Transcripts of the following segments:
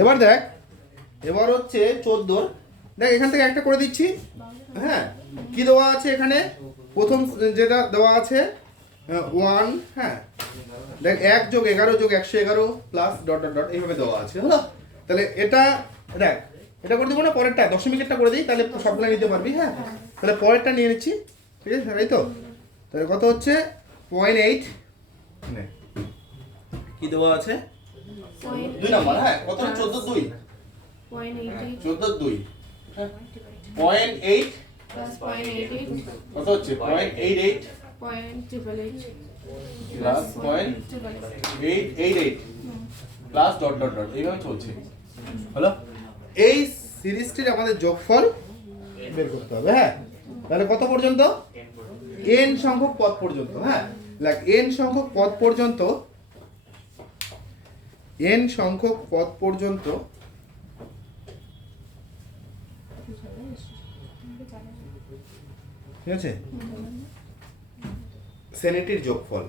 এবার দেখ, এবার হচ্ছে 14। দেখ এখান থেকে একটা করে দিচ্ছি। হ্যাঁ, কি দেওয়া আছে এখানে? প্রথম যেটা দেওয়া আছে 1, হ্যাঁ দেখ 1 যোগ 11 যোগ 111 প্লাস ডট ডট ডট এইভাবে দেওয়া আছে, হলো? তাহলে এটা দেখ, এটা করে দেবো না, পরেরটা দশমিকেরটা করে দিই, তাহলে সবগুলো নিতে পারবি। হ্যাঁ, তাহলে পরেরটা নিয়ে নিচ্ছি, ঠিক আছে? তাই তো, তাহলে কত হচ্ছে 0.8, কি দেওয়া আছে 2 নম্বর। হ্যাঁ, কত? 14 2, 14 2, 0.8 কত হচ্ছে 0.88 plus 0.888 plus dot dot dot এইভাবে চলছে, হলো? এই সিরিজটির আমাদের যোগফল বের করতে হবে। হ্যাঁ, তাহলে কত পর্যন্ত? n সংখ্যক পদ পর্যন্ত। হ্যাঁ, লাইক n সংখ্যক পদ পর্যন্ত, n সংখ্যক পদ পর্যন্ত ঠিক আছে শ্রেণীটির যোগফল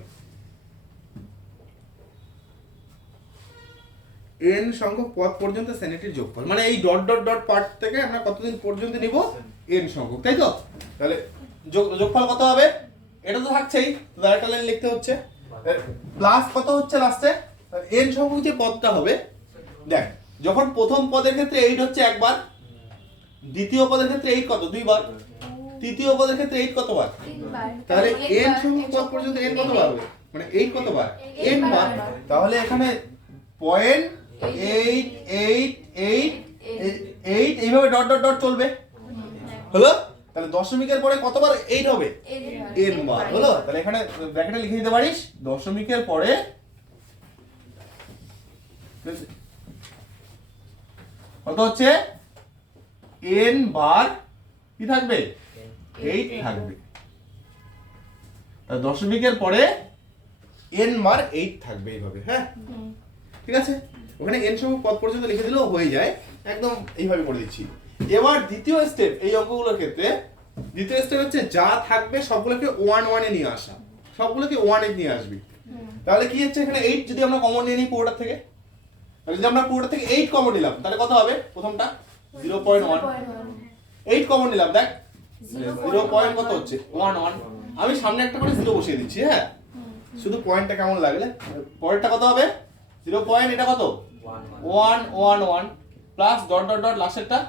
n সংখ্যক পদ পর্যন্ত শ্রেণীটির যোগফল, মানে এই ডট ডট ডট পার্ট থেকে আমরা কতদিন পর্যন্ত নিব? n সংখ্যক, তাই তো? তাহলে যোগফল কত হবে? এটা তো থাকছেই, তো আরেকটা লাইন লিখতে হচ্ছে, প্লাস কত হচ্ছে লাস্টে n সংখ্যক যে পদটা হবে। দেখ, যখন প্রথম পদের ক্ষেত্রে 8 হচ্ছে একবার, দ্বিতীয় পদের ক্ষেত্রে 8 কত? দুইবার, তৃতীয় পদের ক্ষেত্রে 8 কতবার? তাহলে n সংখ্যক পদ পর্যন্ত n কতবার হবে? মানে 8 কতবার? n বার। তাহলে এখানে 0.888 এইভাবে ডট ডট ডট চলবে, হলো? তাহলে দশমিকের পরে কতবার 8 হবে? n বার, হলো? তাহলে এখানে ব্র্যাকেটে লিখে দিতে পারিস, দশমিকের পরে কত হচ্ছে? n বার কি থাকবে? 8 থাকবে। তাহলে দশমিকের পরে n বার 8 থাকবে এইভাবে। হ্যাঁ, ঠিক আছে? ওখানে n সংখ্যক পদ পর্যন্ত লিখে দিলেও হয়ে যায়, একদম এইভাবে করে দিচ্ছি। এবার দ্বিতীয় স্টেপ, এই অঙ্কগুলোর ক্ষেত্রে দ্বিতীয় স্টেপ হচ্ছে যা থাকবে সবগুলোকে 1 1 এ নিয়ে আসা, সবগুলোকে 1 এ নিয়ে আসবি। তাহলে কি হচ্ছে এখানে 8 যদি আমরা কমন নিয়ে নিই পুরোটা থেকে, তাহলে যদি আমরা পুরোটা থেকে 8 কমন নিলাম, তাহলে কত হবে? প্রথমটা 0.1, 8 কমন নিলাম, দেখ 0. কত হচ্ছে 1 1। আমি সামনে একটা করে 0 বসিয়ে দিচ্ছি। হ্যাঁ, শুধু পয়েন্টটা কেমন লাগলে, পরেরটা কত হবে? 0. এটা কত? 1 1 1 প্লাস ডট ডট ডট লাস্টেরটা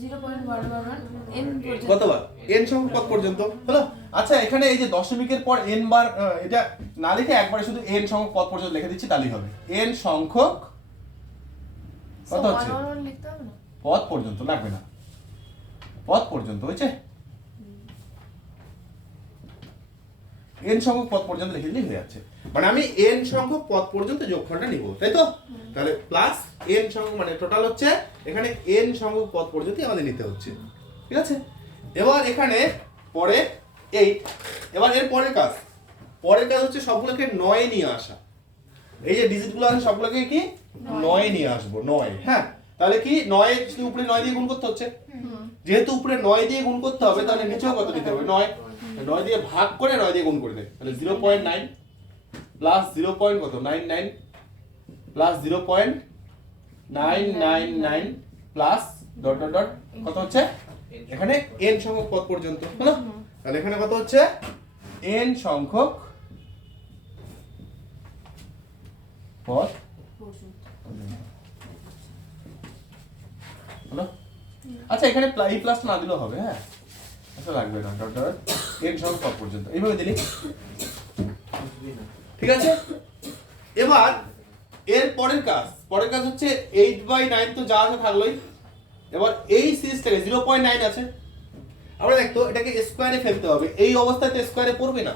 0.111 n পর্যন্ত কতবার? n সংখ্যক পদ পর্যন্ত, হলো? আচ্ছা, এখানে এই যে দশমিকের পর n বার, এটা না লিখে একবারে শুধু n সংখ্যক পদ পর্যন্ত লিখে দিচ্ছি, তাহলেই হবে। n সংখ্যক কত হচ্ছে? 111 লিখতে হবে না? পদ পর্যন্ত লাগবে না, পদ পর্যন্ত হয়েছে। n সংখ্যক পদ পর্যন্ত লিখে দিলেই হয়ে যাচ্ছে, মানে আমি n সংখ্যক পদ পর্যন্ত যোগফলটা নিব, তাই তো? তাহলে প্লাস n সংখ্যক, মানে টোটাল হচ্ছে এখানে n সংখ্যক পদ পর্যন্তই আমাদের নিতে হচ্ছে, ঠিক আছে? এবার এখানে পরে 8, এবার এর পরের কাজ হচ্ছে সবগুলোকে 9 এ নিয়ে আসা। এই যে ডিজিটগুলো আছে সবগুলোকে কি 9 এ নিয়ে আসবো, 9। হ্যাঁ, তাহলে কি 9 শুধু উপরে 9 দিয়ে গুণ করতে হচ্ছে, যেহেতু উপরে 9 দিয়ে গুণ করতে হবে, তাহলে নিচেও কত দিতে হবে? 9 দিয়ে ভাগ করে 9 দিয়ে গুণ করে দে, তাহলে 0.9 প্লাস 0. কত 99 plus 0.999 plus dot dot dot কত হচ্ছে এখানে? n সংখ্যক পদ পর্যন্ত, হলো? তাহলে এখানে কত হচ্ছে? n সংখ্যক পদ হলো? আচ্ছা, এখানে এই প্লাসটা না দিলেও হবে। হ্যাঁ, আচ্ছা লাগবে না, ডট ডট n সংখ্যক পদ পর্যন্ত এইভাবে দিলি, ঠিক আছে? এবার এর পরের কাজ হচ্ছে 8/9, তো যা আছে থাকলোই। এবার এই সিরিজটাকে 0.9 আছে, আমরা দেখতো এটাকে স্কোয়ারে ফেলতে হবে, এই অবস্থাতে স্কোয়ারে পড়বে না,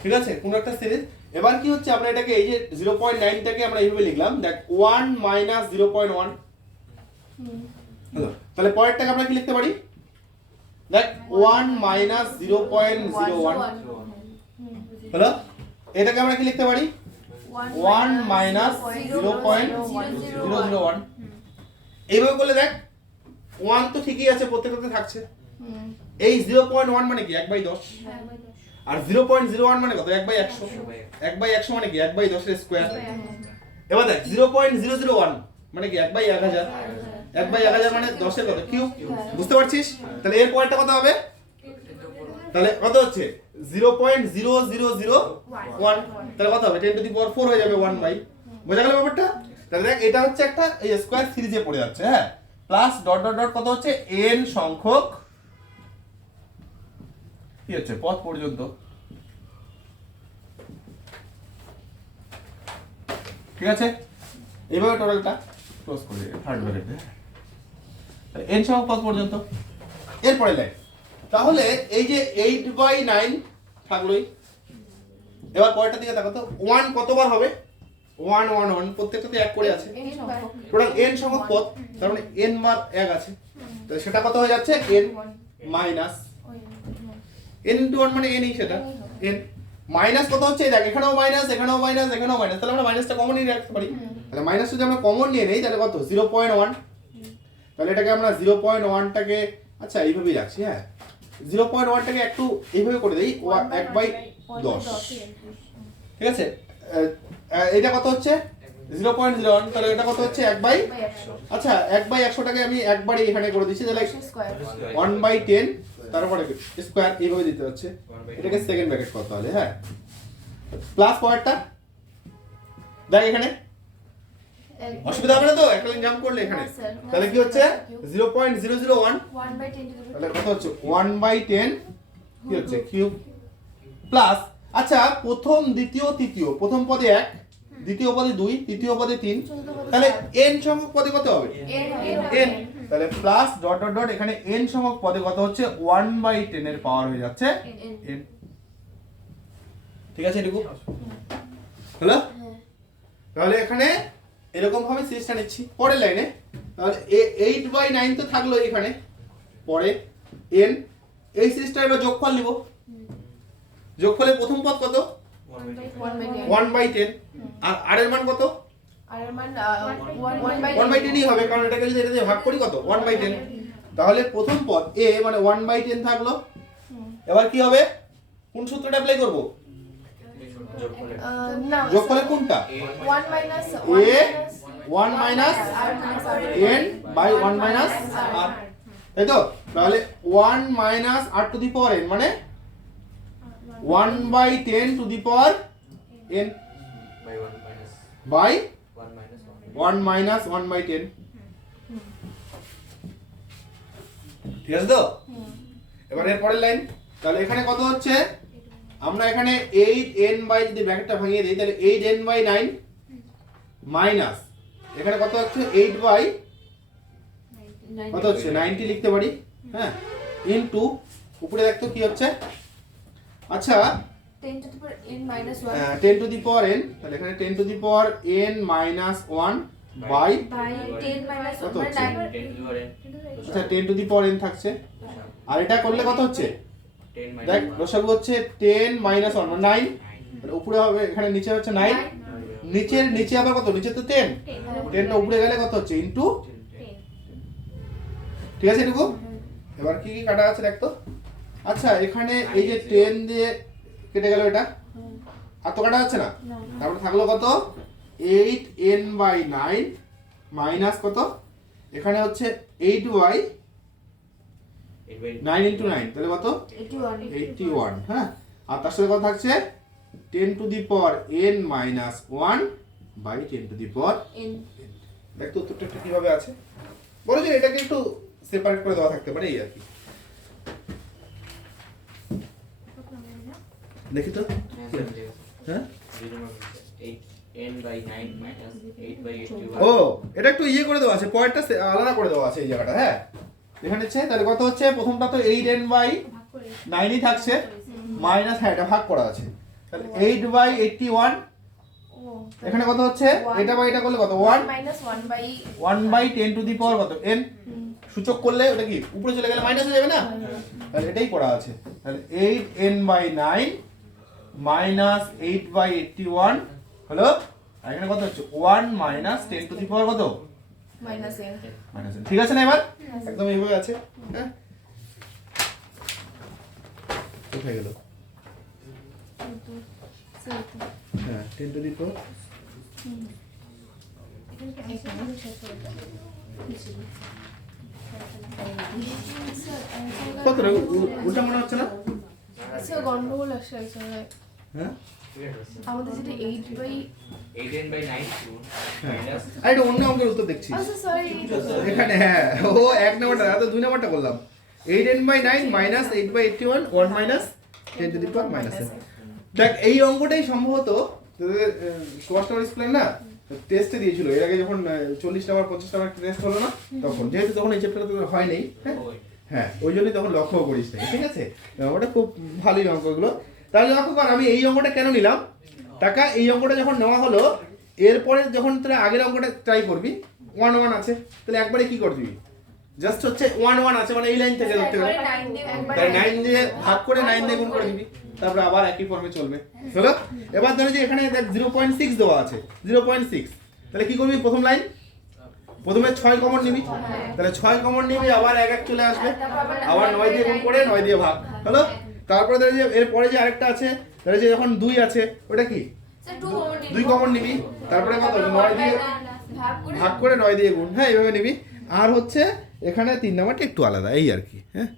ঠিক আছে? কোন একটা সিরিজ। এবার কি হচ্ছে, আমরা এটাকে এই যে 0.9টাকে আমরা এইভাবে লিখলাম, দেখ 1 - 0.1, তাহলে পরেরটাকে আমরা কি লিখতে পারি? দেখ 1 - 0.01, হলো? এটাকে আমরা কি লিখতে পারি? 1 - 0.001। এইভাবে করলে দেখ 1 তো ঠিকই আছে, প্রত্যেকটাতে থাকছে। এই 0.1 মানে কি 1/10, আর 0.01 মানে কত? 1/100। 1/100 মানে কি 1/10 এর স্কয়ার। এবার দেখ 0.001 মানে কি 1/1000, 1/1000 মানে 10 এর কত কিউব, বুঝতে পারছিস? তাহলে এর পরেরটা কত হবে? তাহলে কত হচ্ছে 0.0001, তাহলে কত হবে 10 টু দি পাওয়ার 4 হয়ে যাবে 1 বাই, বোঝা গেল ব্যাপারটা? তাহলে দেখ এটা হচ্ছে একটা এই স্কয়ার সিরিজে পড়ে যাচ্ছে, হ্যাঁ, প্লাস ডট ডট ডট কত হচ্ছে n সংখ্যক কি হচ্ছে পথ পর্যন্ত, ঠিক আছে? এইভাবে টোটালটা ক্লোজ করে দিই থার্ড ব্র্যাকেটে, n সংখ্যক পথ পর্যন্ত। এরপরে লাইন, তাহলে এই যে 8/9 থাকলোই। এবার পরেরটা দিকে তাকাও তো, 1 কতবার হবে? 1 1 1 প্রত্যেকটাতে 1 করে আছে, টোটাল n সংখ্যক পদ, তার মানে n বার 1 আছে, তাহলে সেটা কত হয়ে যাচ্ছে n মাইনাস n ইনটু 1 মানে n ই সেটা n মাইনাস কত হচ্ছে, দেখ এখানেও মাইনাস, এখানেও মাইনাস, এখানেও মাইনাস, তাহলে আমরা মাইনাসটা কমন নিয়ে রাখতে পারি। তাহলে মাইনাস যদি আমরা কমন নিয়ে নেই তাহলে কত 0.1, তাহলে এটাকে আমরা 0.1টাকে আচ্ছা এইভাবেই রাখছি, হ্যাঁ 0.1টাকে একটু এইভাবে করে দেই 1/10, ঠিক আছে? এটা কত হচ্ছে 0.01, তাহলে এটা কত হচ্ছে 1/, আচ্ছা 1/100টাকে আমি একবারই এখানে করে দিচ্ছি, তাহলে 1/10 তারপরে স্কয়ার এইভাবে দিতে হচ্ছে, এটাকে সেকেন্ড ব্র্যাকেট করতে হবে, হ্যাঁ, প্লাস পরেরটা দেখ এখানে অসুবিধা হবে না তো একটা লাইন জাম্প করলে এখানে, তাহলে কি হচ্ছে 0.001, তাহলে কত হচ্ছে 1/10 কি হচ্ছে কিউব, প্লাস আচ্ছা প্রথম দ্বিতীয় তৃতীয়, প্রথম পদে 1, দ্বিতীয় পদে 2, তৃতীয় পদে 3, তাহলে n সংখ্যক পদে কত হবে n, তাহলে প্লাস ডট ডট ডট এখানে n সংখ্যক পদে কত হচ্ছে 1/10 এর পাওয়ার হয়ে যাচ্ছে n, ঠিক আছে? এটুকু হলো। তাহলে এখানে এরকম ভাবে সিরিজটা নিচ্ছি। পরের লাইনে তাহলে 8/9 তো থাকলো এখানে, পরে n, এই সিরিজটা এবার যোগফল নিব, যোগফলে প্রথম পদ কত 1/10, আর এর মান কত 1/10ই হবে, কারণ এটাকে যদি এটা দিয়ে ভাগ করি কত 1/10, তাহলে প্রথম পদ a মানে 1/10 থাকলো। এবার কি হবে, কোন সূত্রটা অ্যাপ্লাই করব? যোগফলে কোনটা? 1 minus a 1 minus n by 1 minus r, তাই তো? তাহলে 1 minus r to the power n মানে 1/10 to the power n by 1 minus 1/10, ঠিক আছে তো? এবার এর পরের লাইন, তাহলে এখানে কত হচ্ছে, আমরা এখানে 8n বাই যদি ব্র্যাকেটটা ভাঙিয়ে দেই তাহলে 8n/9 মাইনাস এখানে কত হচ্ছে 8 বাই কত হচ্ছে 90 লিখতে পারি, হ্যাঁ, ইনটু উপরে দেখতো কি হচ্ছে, আচ্ছা 10 to the power n minus 1 10 to the power n, তাহলে এখানে 10 to the power n minus 1 by by 10 minus কত 1 by হচ্ছে? 9, আচ্ছা 10 টু দি পাওয়ার n থাকছে, আর এটা করলে কত হচ্ছে, দেখ লসাগু হচ্ছে 10 minus 1 মানে 9, তাহলে উপরে হবে এখানে নিচে হচ্ছে 9, নিচে আবার কত, নিচে তো 10, 10টা উপরে গেলে কত হচ্ছে ইনটু, ঠিক আছে? এটুকু। এবার কি কি কাটা আছে দেখতো, আচ্ছা এখানে এই যে 10 দিয়ে কেটে গেল, এটা আর তো কাটা যাচ্ছে না, তারপরে থাকলো কত 8n/9 মাইনাস কত, এখানে হচ্ছে 8/9 into 9, তাহলে কত 81, হ্যাঁ, আর তার সাথে কত থাকছে 10 to the power n minus 1 by 10 to the power n, দেখতো উত্তরটা কিভাবে আছে, বলো যে এটাকে একটু সেপারেট করে দেওয়া থাকতে পারে এই আর কি, দেখি তো, হ্যাঁ ও এটা একটু ইয়ে করে দেওয়া আছে, পয়েন্টটা আলাদা করে দেওয়া আছে এই জায়গাটা, হ্যাঁ এখানে হচ্ছে, তাহলে কত হচ্ছে প্রথমটা তো 8n/9ই থাকছে মাইনাস, হ্যাঁ এটা ভাগ করা আছে, তাহলে 8/81, এখানে কত হচ্ছে এটা বাই এটা করলে কত 1 minus 1 by 1/10 টু দি পাওয়ার কত n, সূচক করলে ওটা কি উপরে চলে গেলে মাইনাস হয়ে যাবে না, তাহলে এটাই করা আছে, তাহলে 8n/9 minus 8/81 হলো, আর এখানে কত হচ্ছে 1 minus 10 টু দি পাওয়ার কত minus n, মাইনাস n, ঠিক আছে না? এবার একদম এইভাবে আছে, হ্যাঁ কোথায় গেল, হ্যাঁ 10 টু দি পাওয়ার কত রে উল্টা মনে হচ্ছে না? আচ্ছা গন্ডগোল আসছে আসলে হ্যাঁ আমাদের যেটা 8 বাই 8n/9 minus আর এটা অন্য অঙ্কের উত্তর দেখছি আচ্ছা সরি এখানে। হ্যাঁ ও এক নাম্বারটা তো দুই নাম্বারটা করলাম 8n/9 minus 8/81 1 minus 10 to the power minus 7। দেখ এই অঙ্কটাই সম্ভবত তোদের সুভাষ নাম্বার স্কুলে না টেস্টে দিয়েছিল এর আগে যখন 40 নাম্বার 50 নাম্বার টেস্ট হলো না তখন, যেহেতু তখন এই চ্যাপ্টারটা তোদের হয়নি হ্যাঁ ওই জন্যই তখন লক্ষ্য করিস না, ঠিক আছে? ওটা খুব ভালোই অঙ্কগুলো। তাহলে লক্ষ্য কর আমি এই অঙ্কটা কেন নিলাম টাকা, এই অঙ্কটা যখন নেওয়া হলো এরপরে যখন তোরা আগের অঙ্কটা ট্রাই করবি 1 1 আছে, তাহলে একবারে কি করবি জাস্ট হচ্ছে 1 1 আছে মানে এই লাইন থেকে ধরতে গেলে তাই 9 দিয়ে ভাগ করে 9 দিয়ে গুণ করে দিবি, তারপরে আবার একই ফর্মে চলবে। হলো? এবার ধরে যে এখানে দেখ 0.6 দেওয়া আছে 0.6, তাহলে কি করবি প্রথম লাইন প্রথমে 6 কমন নিবি, তাহলে 6 কমন নিবি আবার 1 1 চলে আসবে, আবার 9 দিয়ে গুণ করে 9 দিয়ে ভাগ। হলো? তারপরে ধরে যে এরপরে যে আরেকটা আছে ধরে যে যখন 2 আছে ওটা কি 2 কমন নিবি, তারপরে কত 9 দিয়ে ভাগ করে 9 দিয়ে গুণ, হ্যাঁ এইভাবে নিবি। আর হচ্ছে এখানে 3 নাম্বারটা একটু আলাদা এই আর কি, হ্যাঁ।